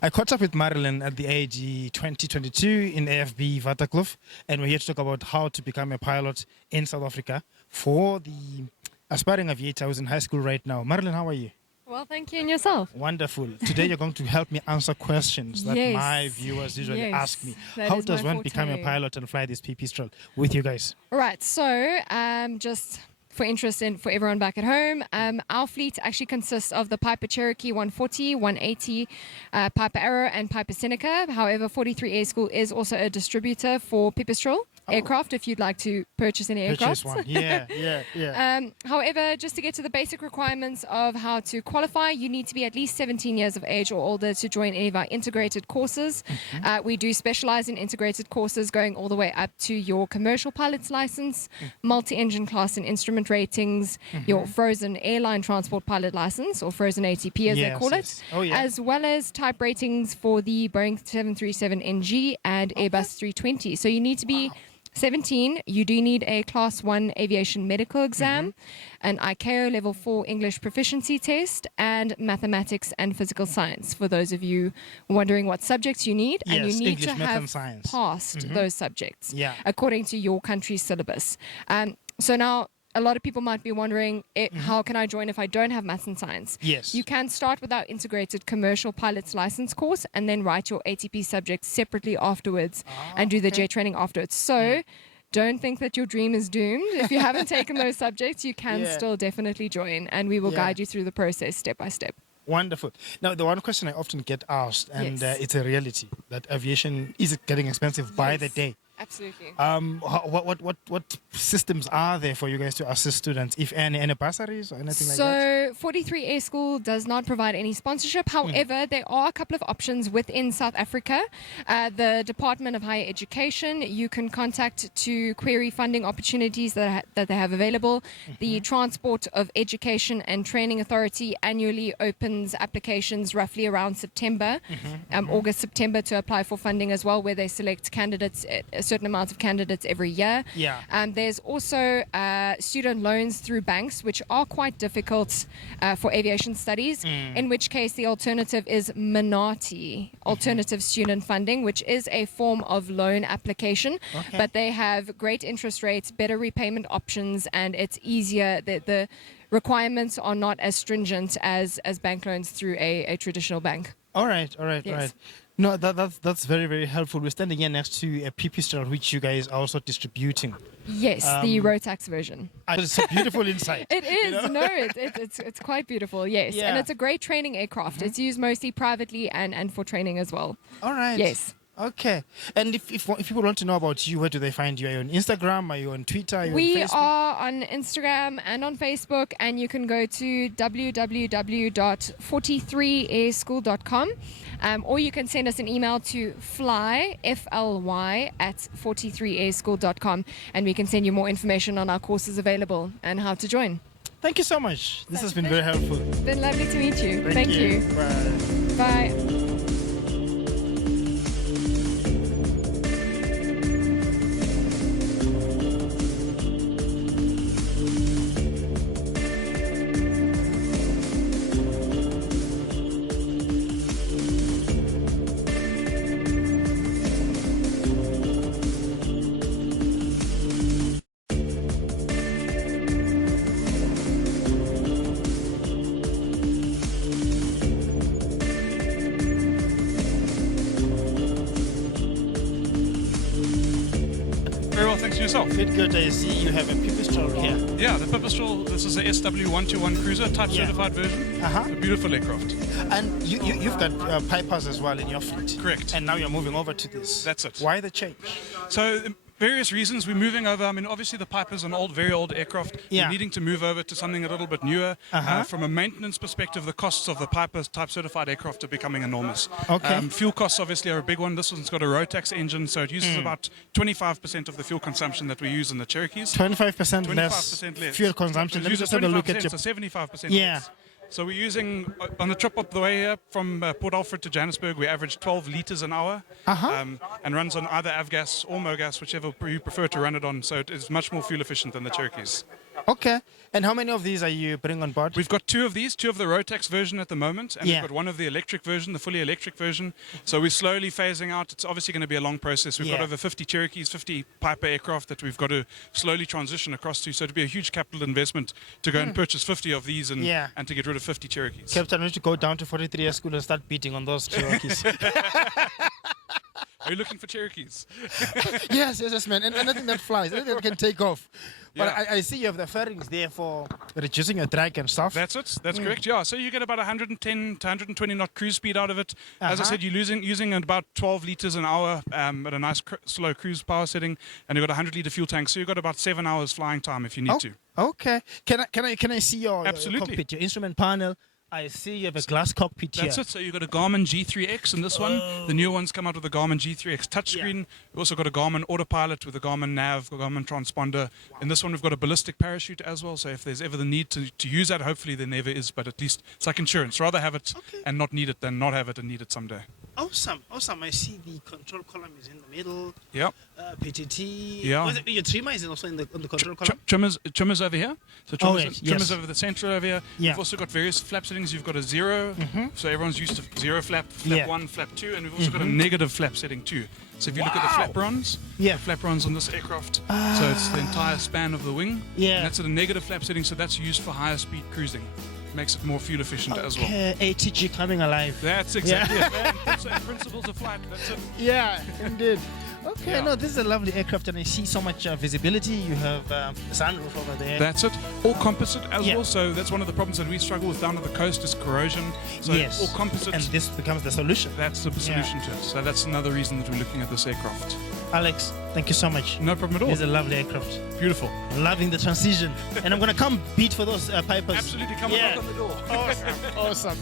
I caught up with Marylyn at the AG 2022 in AFB Waterkloof, and we're here to talk about how to become a pilot in South Africa for the aspiring aviator who's in high school right now. Marylyn, how are you? Well, thank you, and yourself. Wonderful. Today you're going to help me answer questions that Yes. my viewers usually ask me. That How is does my one become a forte. pilot and fly this Pipistrel with you guys? All right, so just for interest in for everyone back at home, our fleet actually consists of the Piper Cherokee 140, 180, Piper Arrow, and Piper Seneca. However, 43 Air School is also a distributor for Pipistrel aircraft if you'd like to purchase any aircraft. Purchase one. Yeah. However, just to get to the basic requirements of how to qualify, you need to be at least 17 years of age or older to join any of our integrated courses. We do specialize in integrated courses going all the way up to your commercial pilot's license, multi-engine class and instrument ratings, your frozen airline transport pilot license, or frozen ATP as they call it, as well as type ratings for the Boeing 737NG and Airbus 320. So you need to be 17, you do need a Class 1 aviation medical exam, an ICAO Level 4 English proficiency test, and mathematics and physical science, for those of you wondering what subjects you need. And you need English, to math, and have science. passed those subjects Yeah. according to your country's syllabus. So now, a lot of people might be wondering, how can I join if I don't have maths and science? Yes. You can start with our integrated commercial pilot's license course and then write your ATP subjects separately afterwards and do the jet training afterwards. So don't think that your dream is doomed. If you haven't taken those subjects, you can still definitely join, and we will guide you through the process step by step. Wonderful. Now, the one question I often get asked, and it's a reality, that aviation is getting expensive by the day. Absolutely. What systems are there for you guys to assist students, if any bursaries or anything like that? So 43 Air School does not provide any sponsorship. However, there are a couple of options within South Africa. The Department of Higher Education, you can contact to query funding opportunities that they have available. The Transport of Education and Training Authority annually opens applications roughly around September, August, September, to apply for funding as well, where they select candidates, a certain amount of candidates every year. There's also student loans through banks, which are quite difficult for aviation studies, in which case the alternative is Minati, alternative student funding, which is a form of loan application, but they have great interest rates, better repayment options, and it's easier. The requirements are not as stringent as bank loans through a traditional bank. All right. No, that's very, very helpful. We're standing here next to a Pipistrel, which you guys are also distributing. Yes, the Rotax version. It's a beautiful insight. It is. It's quite beautiful, yes. Yeah. And it's a great training aircraft. It's used mostly privately and for training as well. All right. Yes. Okay. And if people want to know about you, where do they find you? Are you on Instagram? Are you on Twitter? Are you We on Facebook? are on Instagram and on Facebook, and you can go to www.43airschool.com, or you can send us an email to fly, F-L-Y, at 43airschool.com, and we can send you more information on our courses available and how to join. Thank you so much. This has been very helpful. It's been lovely to meet you. Thank you. Bye. Bye. Very well, thanks to yourself. Good. I see you have a Pipistrel here. Yeah, the Pipistrel, this is a SW121 Cruiser, type certified version. A beautiful aircraft. And you've got Pipers as well in your fleet. Correct. And now you're moving over to this. That's it. Why the change? So, various reasons we're moving over. I mean, obviously the Piper's an very old aircraft. Yeah. We're needing to move over to something a little bit newer. From a maintenance perspective, the costs of the Piper's type certified aircraft are becoming enormous. Fuel costs obviously are a big one. This one's got a Rotax engine, so it uses about 25% of the fuel consumption that we use in the Cherokees. 25% 25% less less. fuel consumption. It Let me uses just have a look at 25%, your... so 75% Yeah. less. So we're using, on the trip up the way here from Port Alfred to Johannesburg, we average 12 litres an hour and runs on either avgas or mogas, whichever you prefer to run it on. So it is much more fuel efficient than the Cherokees. Okay. And how many of these are you bringing on board? We've got 2 of these, 2 of the Rotax version at the moment, and Yeah. we've got 1 of the electric version, the fully electric version. So we're slowly phasing out. It's obviously going to be a long process. We've got Yeah. over 50 Cherokees, 50 Piper aircraft that we've got to slowly transition across to. So it'll be a huge capital investment to go and purchase 50 of these and, Yeah. and to get rid of 50 Cherokees. Captain, I need to go down to 43 school and start beating on those Cherokees. Are you looking for Cherokees? yes, man. And anything that flies, anything that can take off. But Yeah. I see you have the fairings there for reducing your drag and stuff. That's it. That's correct. Yeah. So you get about 110 to 120 knot cruise speed out of it. As I said, you're using about 12 liters an hour at a nice slow cruise power setting, and you've got a 100-liter fuel tank. So you've got about 7 hours flying time if you need to. Okay. Can I see your Absolutely. cockpit, your instrument panel? I see you have a glass cockpit here. That's it. So you've got a Garmin G3X in this one. The new ones come out with a Garmin G3X touchscreen. We've also got a Garmin autopilot with a Garmin nav, a Garmin transponder. In this one, we've got a ballistic parachute as well. So if there's ever the need to use that, hopefully there never is, but at least it's like insurance. Rather have it and not need it than not have it and need it someday. Awesome. I see the control column is in the middle. Yep. PTT. Yeah. Your trimmer is also on the control column. Trimmers over here. So trimmers, yes. over the center over here. Yeah. You've also got various flap settings. You've got a 0, so everyone's used to 0 flap, flap 1, flap 2, and we've also got a negative flap setting too. So if you look at the flaperons, the flaperons on this aircraft, so it's the entire span of the wing. Yeah. And that's at a negative flap setting, so that's used for higher speed cruising. Makes it more fuel efficient as well. ATG coming alive. That's exactly it, man. Principles of flight, that's it. Yeah, indeed. Okay, Yeah. no, this is a lovely aircraft, and I see so much visibility. You have a sunroof over there. That's it. All composite as Yeah. well. So that's one of the problems that we struggle with down at the coast is corrosion. So yes. all composite. And this becomes the solution. That's the solution to it. So that's another reason that we're looking at this aircraft. Alex, thank you so much. No problem at It's a all. lovely aircraft. Beautiful. Loving the transition. And I'm going to come beat for those Pipers. Absolutely. Come and knock on the door. Awesome.